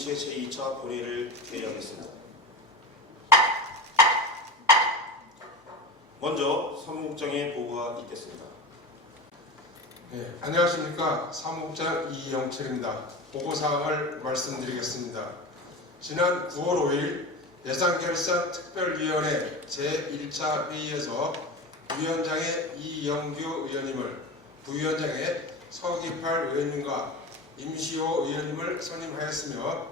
임시 제2차 본회의를 개의하겠습니다. 먼저 사무국장의 보고가 있겠습니다. 네, 안녕하십니까. 사무국장 이영철입니다. 보고사항을 말씀드리겠습니다. 지난 9월 5일 예산결산특별위원회 제1차 회의에서 위원장의 이영규 의원님을, 부위원장의 서기팔 의원님과 임시호 의원님을 선임하였으며,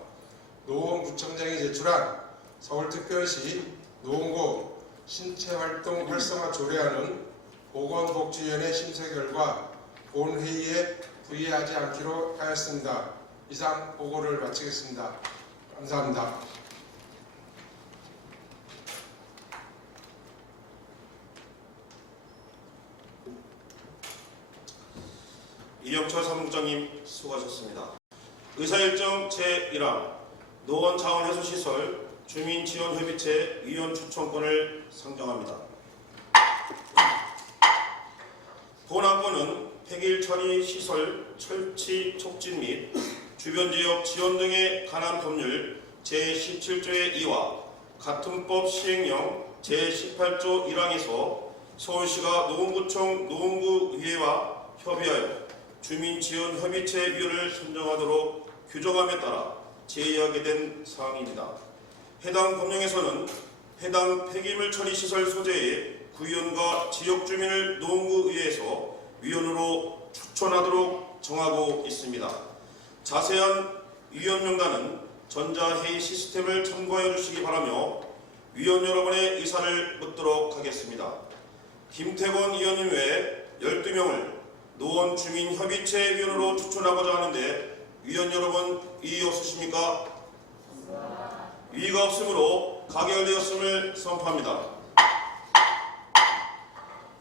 노원구청장이 제출한 서울특별시 노원구 신체활동 활성화 조례안은 보건복지위원회 심사 결과 본회의에 부의하지 않기로 하였습니다. 이상 보고를 마치겠습니다. 감사합니다. 이영철 사무국장님 수고하셨습니다. 의사일정 제1항 노원 자원해소시설 주민지원협의체 위원 추천권을 상정합니다. 본안건은 폐길 처리 시설 철치 촉진 및 주변지역 지원 등에 관한 법률 제17조의 2와 같은 법 시행령 제18조 1항에서 서울시가 노원구청 노원구의회와 협의하여 주민지원협의체위원을 선정하도록 규정함에 따라 제의하게 된 사항입니다. 해당 법령에서는 해당 폐기물 처리시설 소재의 구의원과 지역주민을 노원구의회에서 위원으로 추천하도록 정하고 있습니다. 자세한 위원 명단은 전자회의 시스템을 참고하여 주시기 바라며 위원 여러분의 의사를 묻도록 하겠습니다. 김태권 위원님 외에 12명을 노원 주민협의체 위원으로 추천하고자 하는데 위원 여러분 이의 없으십니까? 이의가 없으므로 가결되었음을 선포합니다.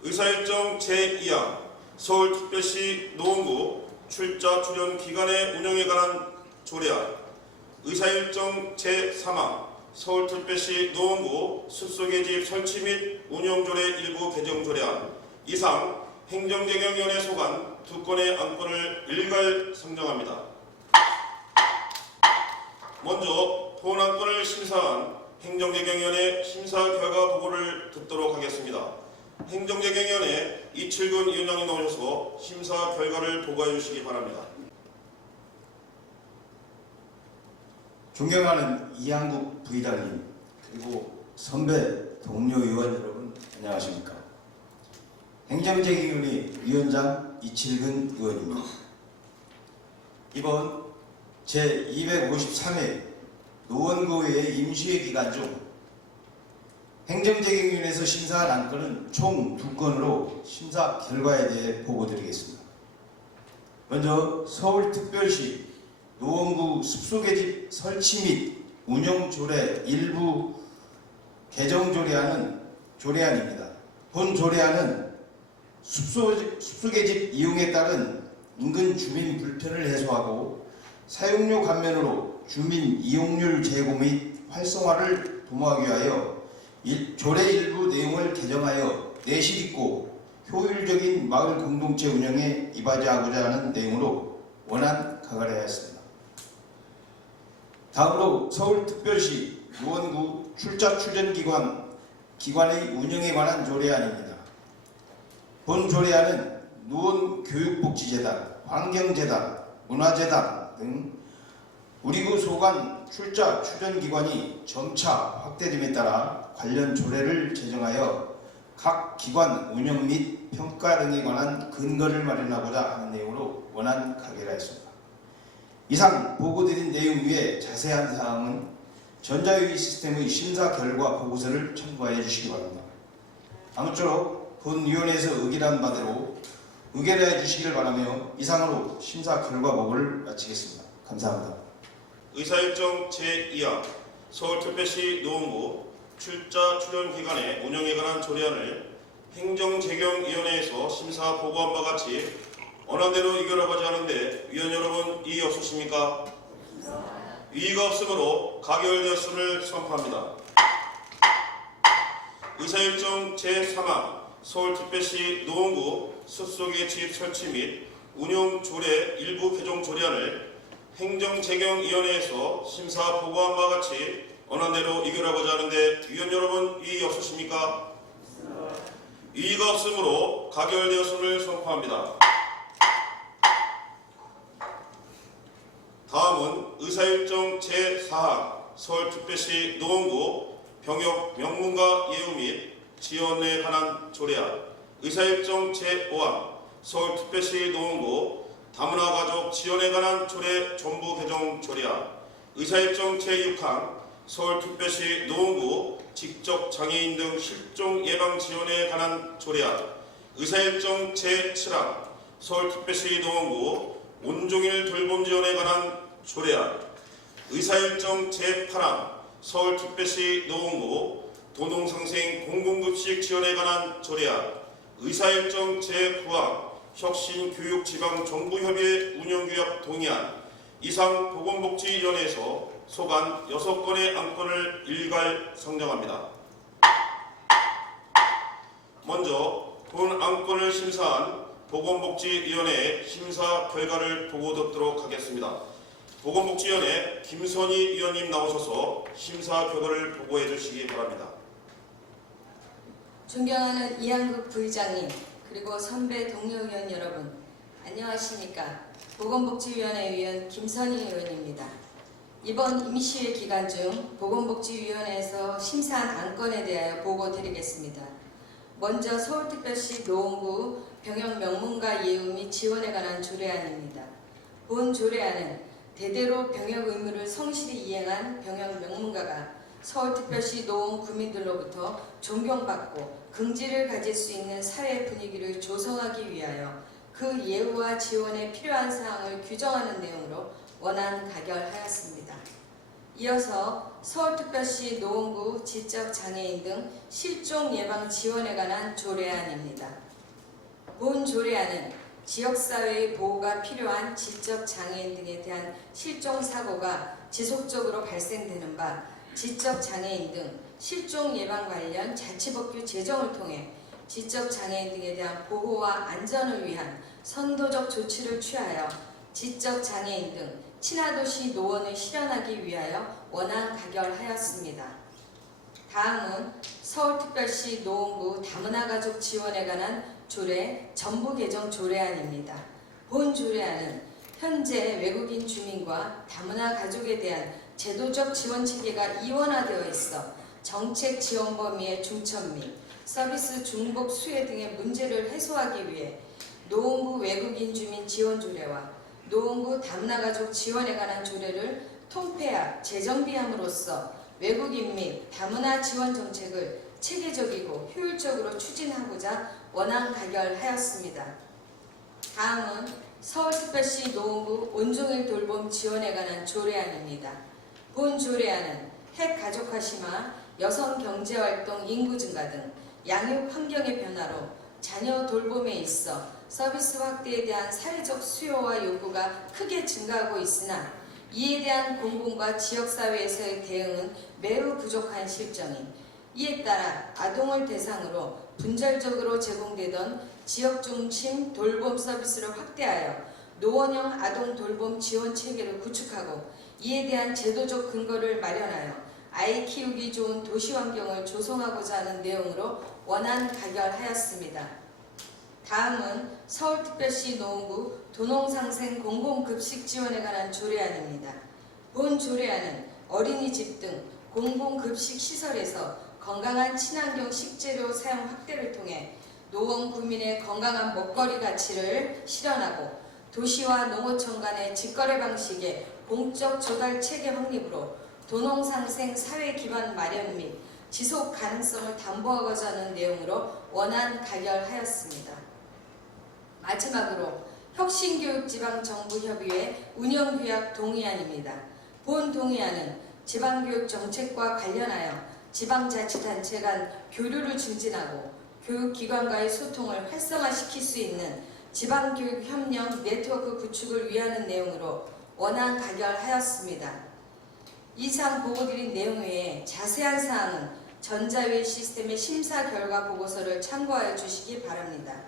의사일정 제2항 서울특별시 노원구 출자 출연 기간의 운영에 관한 조례안, 의사일정 제3항 서울특별시 노원구 숲속의 집 설치 및 운영조례 일부 개정 조례안 이상 행정재경위원회 소관 2건의 안건을 일괄 상정합니다. 먼저 본 안건을 심사한 행정재경위원회 심사 결과 보고를 듣도록 하겠습니다. 행정재경위원회 이칠근 위원장님 나오셔서 심사 결과를 보고해 주시기 바랍니다. 존경하는 이한국 부의장님, 그리고 선배 동료 의원 여러분, 안녕하십니까. 행정재경위원회 위원장 이칠근 의원입니다. 이번 제253회 노원구의회 임시회 기간 중 행정재경위원회에서 심사한 안건은 총 2건으로 심사 결과에 대해 보고드리겠습니다. 먼저 서울특별시 노원구 숲속의 집 설치 및 운영 조례 일부 개정 조례안입니다. 본 조례안은 숲속의 집 이용에 따른 인근 주민 불편을 해소하고 사용료 감면으로 주민 이용률 제고 및 활성화를 도모하기 위하여 조례 일부 내용을 개정하여 내실 있고 효율적인 마을 공동체 운영에 이바지하고자 하는 내용으로 원안 가결하였습니다. 다음으로 서울특별시 노원구 출자 출전 기관의 운영에 관한 조례안입니다. 본 조례안은 노원교육복지재단, 환경재단, 문화재단 등 우리구 소관 출자 출전 기관이 점차 확대됨에 따라 관련 조례를 제정하여 각 기관 운영 및 평가 등에 관한 근거를 마련하고자 하는 내용으로 원안 가결하였습니다. 이상 보고드린 내용 위에 자세한 사항은 전자회의 시스템의 심사 결과 보고서를 참고하여 주시기 바랍니다. 아무쪼록 본 위원회에서 의결한 바대로 의결해 주시기를 바라며 이상으로 심사 결과 보고를 마치겠습니다. 감사합니다. 의사일정 제2항 서울특별시 노원구 출자 출연 기간의 운영에 관한 조례안을 행정재경위원회에서 심사 보고한 바 같이 원안대로 의결하고자 하는데 위원 여러분 이의 없으십니까? 이의가 없으므로 가결되었음을 선포합니다. 의사일정 제3항 서울특별시 노원구 숲속의 집 설치 및 운영 조례 일부 개정 조례안을 행정재경위원회에서 심사 보고한 바와 같이 언안대로 의결하고자 하는데 위원 여러분 이의 없으십니까? 이의가 없으므로 가결되었음을 선포합니다. 다음은 의사일정 제4항 서울특별시 노원구 병역 명문가 예우 및 지원에 관한 조례안, 의사일정 제5항 서울특별시 노원구 다문화 가족 지원에 관한 조례 전부 개정 조례안, 의사일정 제6항 서울특별시 노원구 직접 장애인 등 실종 예방 지원에 관한 조례안, 의사일정 제7항 서울특별시 노원구 온종일 돌봄 지원에 관한 조례안, 의사일정 제8항 서울특별시 노원구 도농상생 공공급식 지원에 관한 조례안, 의사일정 제9항 혁신교육지방정부협의회 운영규약 동의안, 이상 보건복지위원회에서 소관 6건의 안건을 일괄 상정합니다. 먼저 본 안건을 심사한 보건복지위원회의 심사 결과를 보고 듣도록 하겠습니다. 보건복지위원회 김선희 위원님 나오셔서 심사 결과를 보고해 주시기 바랍니다. 존경하는 이한국 부의장님, 그리고 선배 동료 의원 여러분, 안녕하십니까? 보건복지위원회 위원 김선희 의원입니다. 이번 임시회 기간 중 보건복지위원회에서 심사한 안건에 대하여 보고 드리겠습니다. 먼저 서울특별시 노원구 병역 명문가 예우 및 지원에 관한 조례안입니다. 본 조례안은 대대로 병역 의무를 성실히 이행한 병역 명문가가 서울특별시 노원 구민들로부터 존경받고 긍지를 가질 수 있는 사회 분위기를 조성하기 위하여 그 예우와 지원에 필요한 사항을 규정하는 내용으로 원안 가결하였습니다. 이어서 서울특별시 노원구 지적장애인 등 실종 예방 지원에 관한 조례안입니다. 본 조례안은 지역사회의 보호가 필요한 지적장애인 등에 대한 실종사고가 지속적으로 발생되는 바 지적장애인 등 실종 예방 관련 자치법규 제정을 통해 지적장애인 등에 대한 보호와 안전을 위한 선도적 조치를 취하여 지적장애인 등 친화도시 노원을 실현하기 위하여 원안 가결하였습니다. 다음은 서울특별시 노원구 다문화 가족 지원에 관한 조례 전부 개정 조례안입니다. 본 조례안은 현재 외국인 주민과 다문화 가족에 대한 제도적 지원 체계가 이원화되어 있어 정책 지원 범위의 중첩 및 서비스 중복 수혜 등의 문제를 해소하기 위해 노원구 외국인 주민 지원 조례와 노원구 다문화 가족 지원에 관한 조례를 통폐합, 재정비함으로써 외국인 및 다문화 지원 정책을 체계적이고 효율적으로 추진하고자 원안 가결하였습니다. 다음은 서울특별시 노원구 온종일 돌봄 지원에 관한 조례안입니다. 본 조례안은 핵가족화 심화, 여성 경제활동 인구 증가 등 양육 환경의 변화로 자녀 돌봄에 있어 서비스 확대에 대한 사회적 수요와 요구가 크게 증가하고 있으나 이에 대한 공공과 지역사회에서의 대응은 매우 부족한 실정인, 이에 따라 아동을 대상으로 분절적으로 제공되던 지역중심 돌봄 서비스를 확대하여 노원형 아동 돌봄 지원 체계를 구축하고 이에 대한 제도적 근거를 마련하여 아이 키우기 좋은 도시 환경을 조성하고자 하는 내용으로 원안 가결하였습니다. 다음은 서울특별시 노원구 도농상생 공공급식 지원에 관한 조례안입니다. 본 조례안은 어린이집 등 공공급식 시설에서 건강한 친환경 식재료 사용 확대를 통해 노원 구민의 건강한 먹거리 가치를 실현하고 도시와 농어촌 간의 직거래 방식의 공적 조달 체계 확립으로 도농상생 사회 기반 마련 및 지속 가능성을 담보하고자 하는 내용으로 원안 가결하였습니다. 마지막으로 혁신교육지방정부협의회 운영규약 동의안입니다. 본 동의안은 지방교육 정책과 관련하여 지방자치단체 간 교류를 증진하고 교육기관과의 소통을 활성화시킬 수 있는 지방교육협력 네트워크 구축을 위하는 내용으로 원안 가결하였습니다. 이상 보고드린 내용 외에 자세한 사항은 전자외 시스템의 심사 결과 보고서를 참고하여 주시기 바랍니다.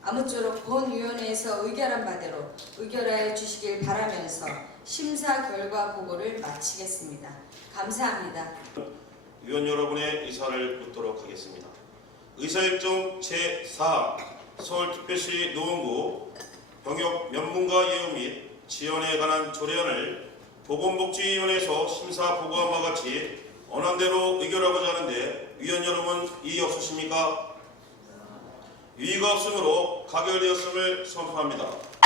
아무쪼록 본 위원회에서 의결한 바대로 의결하여 주시길 바라면서 심사 결과 보고를 마치겠습니다. 감사합니다. 위원 여러분의 의사를 묻도록 하겠습니다. 의사일정 제4 서울특별시 노원구 병역 면문과 예우 및 지원에 관한 조례안을 보건복지위원회에서 심사 보고한 바와 같이 언안대로 의결하고자 하는데 위원 여러분 이의 없으십니까? 이의가 없으므로 가결되었음을 선포합니다.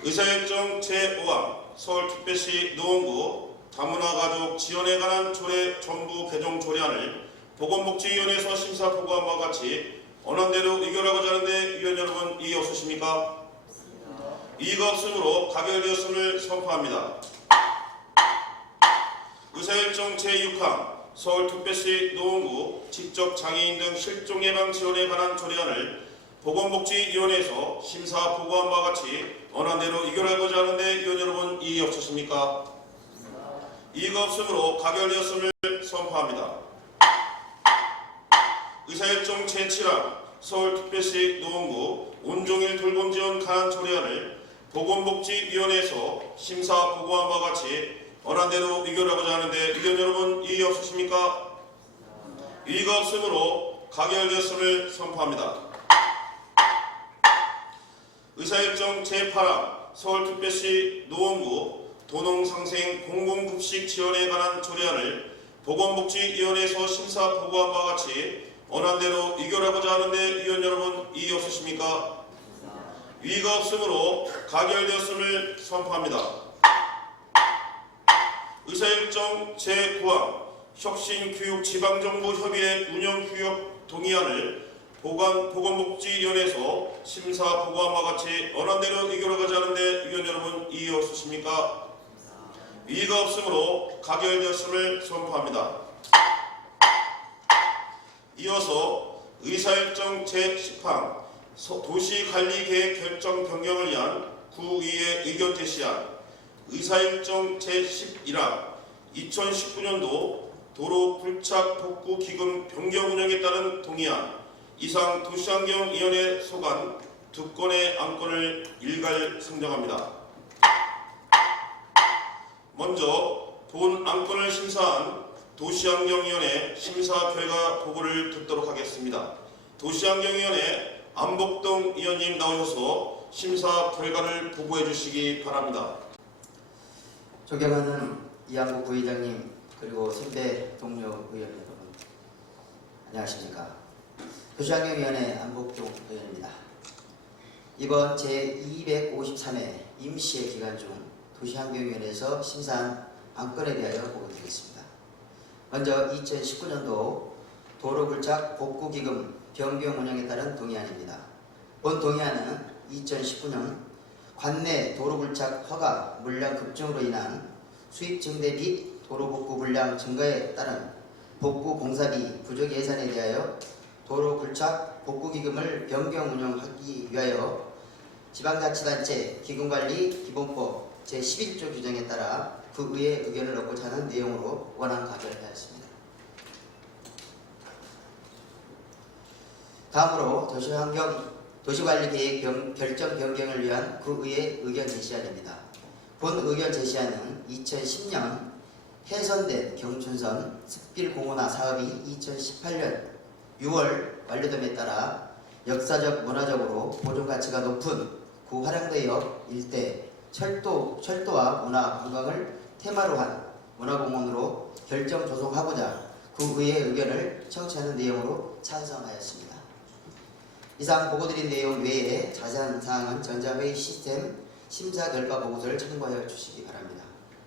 의사일정 제5항 서울특별시 노원구 다문화 가족 지원에 관한 조례 전부 개정 조례안을 보건복지위원회에서 심사 보고한 바와 같이 언안대로 의결하고자 하는데 위원 여러분 이의 없으십니까? 이의가 없으므로 가결되었음을 선포합니다. 의사일정 제6항 서울특별시 노원구 지적장애인 등 실종 예방 지원에 관한 조례안을 보건복지위원회에서 심사 보고한 바와 같이 언안대로 의결하고자 하는데 위원 여러분 이의 없으십니까? 이의가 없으므로 가결되었음을 선포합니다. 의사일정 제7항 서울특별시 노원구 온종일 돌봄 지원 관한 조례안을 보건복지위원회에서 심사 보고한 바와 같이 언안대로 의결하고자 하는데 의견 여러분 이의 없으십니까? 이의가 없으므로 가결되었음을 선포합니다. 의사일정 제8항 서울특별시 노원구 도농상생 공공급식 지원에 관한 조례안을 보건복지위원회에서 심사 보고한 바와 같이 언안대로 의결하고자 하는데 위원 여러분 이의 없으십니까? 이의가 없으므로 가결되었음을 선포합니다. 의사일정 제9항 혁신교육지방정부협의회 운영규역 동의안을 보건복지위원회에서 심사 보고한 바와 같이 언안대로 의결하고자 하는데 위원 여러분 이의 없으십니까? 이의가 없으므로 가결되었음을 선포합니다. 이어서 의사일정 제10항 도시관리계획 결정 변경을 위한 구의회 의견 제시안 의사일정 제11항 2019년도 도로 굴착 복구 기금 변경 운영에 따른 동의안 이상 도시환경위원회 소관 2건의 안건을 일괄 상정합니다. 먼저 본 안건을 심사한 도시환경위원회 심사 결과 보고를 듣도록 하겠습니다. 도시환경위원회 안복동 위원님 나오셔서 심사 결과를 보고해 주시기 바랍니다. 존경하는 이한국 부의장님 그리고 선배 동료 의원 여러분 안녕하십니까. 도시환경위원회 안복동 의원입니다. 이번 제253회 임시회 기간 중 도시환경위원회에서 심사한 안건에 대하여 보고드리겠습니다. 먼저 2019년도 도로굴착 복구기금 변경 운영에 따른 동의안입니다. 본 동의안은 2019년 관내 도로굴착 허가 물량 급증으로 인한 수입 증대 및 도로복구 물량 증가에 따른 복구 공사비 부족 예산에 대하여 도로굴착 복구기금을 변경 운영하기 위하여 지방자치단체 기금관리 기본법 제11조 규정에 따라 그 의회 의견을 얻고자 하는 내용으로 원안 가결하였습니다. 다음으로 도시관리계획 결정 변경을 위한 그 의회 의견 제시안입니다. 본 의견 제시안은 2010년 해선된 경춘선 습길 공원화 사업이 2018년 6월 완료됨에 따라 역사적 문화적으로 보존가치가 높은 구 화량대역 일대 철도와 문화 관광을 테마로 한 문화공원으로 결정 조성하고자 그 의회 의견을 청취하는 내용으로 찬성하였습니다. 이상 보고드린 내용 외에 자세한 사항은 전자회의 시스템 심사 결과 보고서를 참고하여 주시기 바랍니다.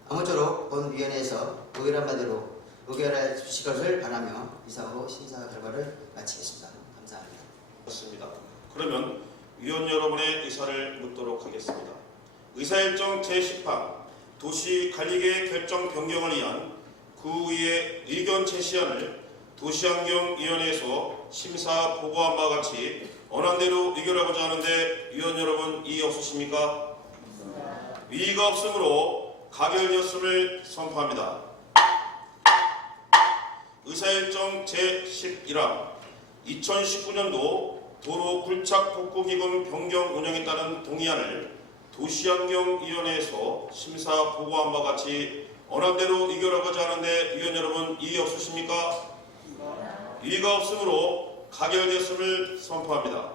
아무쪼록 본 위원회에서 의결한 바대로 의결해 주실 것을 바라며 이상으로 심사 결과를 마치겠습니다. 감사합니다. 그렇습니다. 그러면 위원 여러분의 의사를 묻도록 하겠습니다. 의사일정 제10항 도시관리계획 결정 변경을 위한 구의회 의견 제시안을 도시환경위원회에서 심사 보고한 바와 같이 언안대로 의결하고자 하는데 위원 여러분 이의 없으십니까? 이의가 없으므로 가결되었음을 선포합니다. 의사일정 제11항 2019년도 도로 굴착 복구기금 변경 운영에 따른 동의안을 도시환경위원회에서 심사 보고한 바 같이 언안대로 의결하고자 하는데 위원 여러분 이의 없으십니까? 이의가 없으므로 가결됐음을 선포합니다.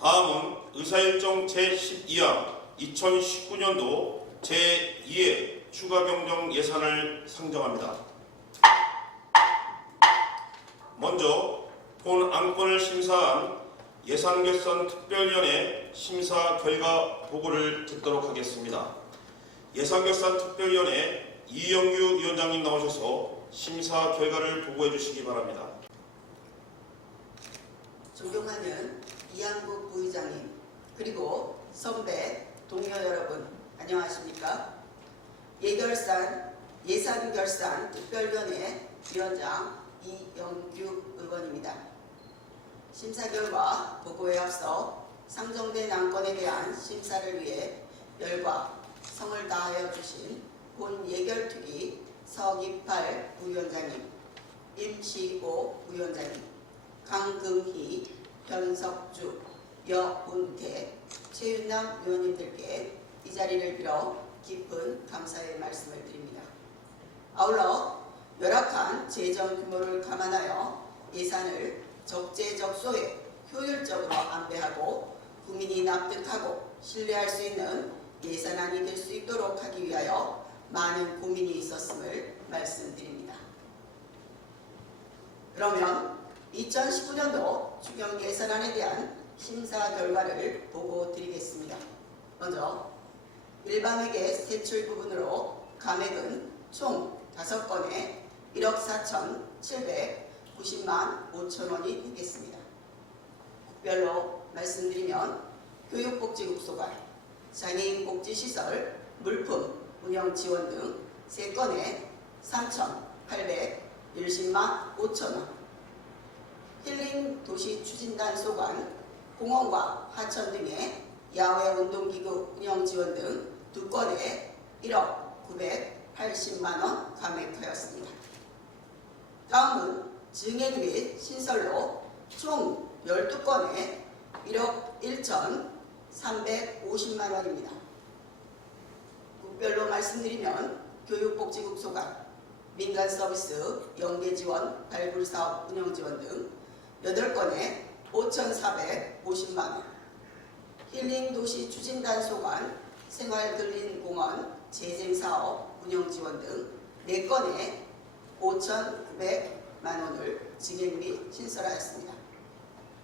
다음은 의사일정 제12항 2019년도 제2회 추가 경정 예산을 상정합니다. 먼저 본 안건을 심사한 예산결산특별위원회 심사 결과 보고를 듣도록 하겠습니다. 예산결산특별위원회 이영규 위원장님 나오셔서 심사 결과를 보고해 주시기 바랍니다. 존경하는 이한국 부의장님, 그리고 선배, 동료 여러분, 안녕하십니까? 예산결산 특별위원회 위원장 이영규 의원입니다. 심사 결과 보고에 앞서 상정된 안건에 대한 심사를 위해 열과 성을 다하여 주신 본 예결특위 서기팔 부위원장님, 임시호 부위원장님, 강금희, 변석주, 여운태, 최윤남 의원님들께 이 자리를 빌어 깊은 감사의 말씀을 드립니다. 아울러 열악한 재정 규모를 감안하여 예산을 적재적소에 효율적으로 안배하고 국민이 납득하고 신뢰할 수 있는 예산안이 될 수 있도록 하기 위하여 많은 고민이 있었음을 말씀드립니다. 그러면 2019년도 추경 예산안에 대한 심사 결과를 보고 드리겠습니다. 먼저 일반회계 세출 부분으로 감액은 총 5건에 1억 4,790만 5천 원이 되겠습니다. 국별로 말씀드리면 교육복지국소관, 장애인복지시설, 물품, 운영 지원 등 3건에 3,810만 5천 원, 힐링도시추진단 소관, 공원과 하천 등의 야외운동기구 운영 지원 등 2건에 1억 980만 원 감액하였습니다. 다음은 증액 및 신설로 총 12건에 1억 1,350만 원입니다. 국별로 말씀드리면 교육복지국소관, 민간서비스, 연계지원, 발굴사업 운영지원 등 8건에 5,450만 원, 힐링도시추진단 소관, 생활근린공원, 재생사업 운영지원 등 4건에 5,900만 원을 증액 및 신설하였습니다.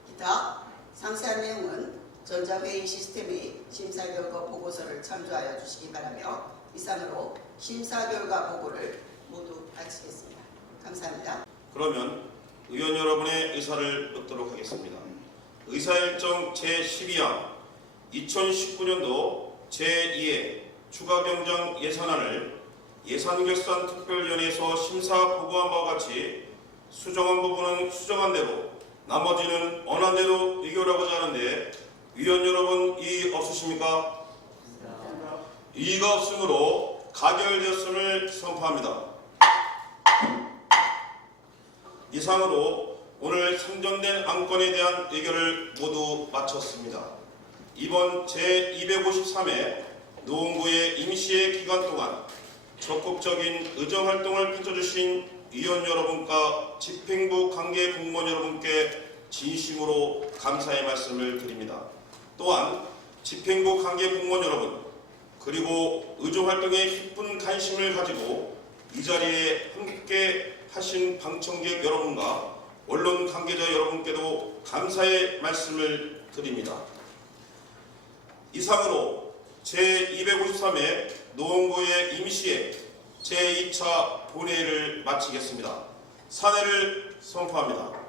기타 상세한 내용은 전자회의 시스템의 심사결과 보고서를 참조하여 주시기 바라며 이상으로 심사결과 보고를 모두 마치겠습니다. 감사합니다. 그러면 의원 여러분의 의사를 듣도록 하겠습니다. 의사일정 제12항 2019년도 제2회 추가경정 예산안을 예산결산특별위원회에서 심사 보고한 바와 같이 수정한 부분은 수정한 대로 나머지는 언한 대로 의결하고자 하는데 위원 여러분 이의 없으십니까? 이의가 없으므로 가결되었음을 선포합니다. 이상으로 오늘 상정된 안건에 대한 의결을 모두 마쳤습니다. 이번 제253회 노원구의 임시회 기간 동안 적극적인 의정활동을 펼쳐주신 위원 여러분과 집행부 관계 공무원 여러분께 진심으로 감사의 말씀을 드립니다. 또한 집행부 관계 공무원 여러분 그리고 의정활동에 깊은 관심을 가지고 이 자리에 함께 하신 방청객 여러분과 언론 관계자 여러분께도 감사의 말씀을 드립니다. 이상으로 제253회 노원구의 임시회 제2차 본회의를 마치겠습니다. 사내를 선포합니다.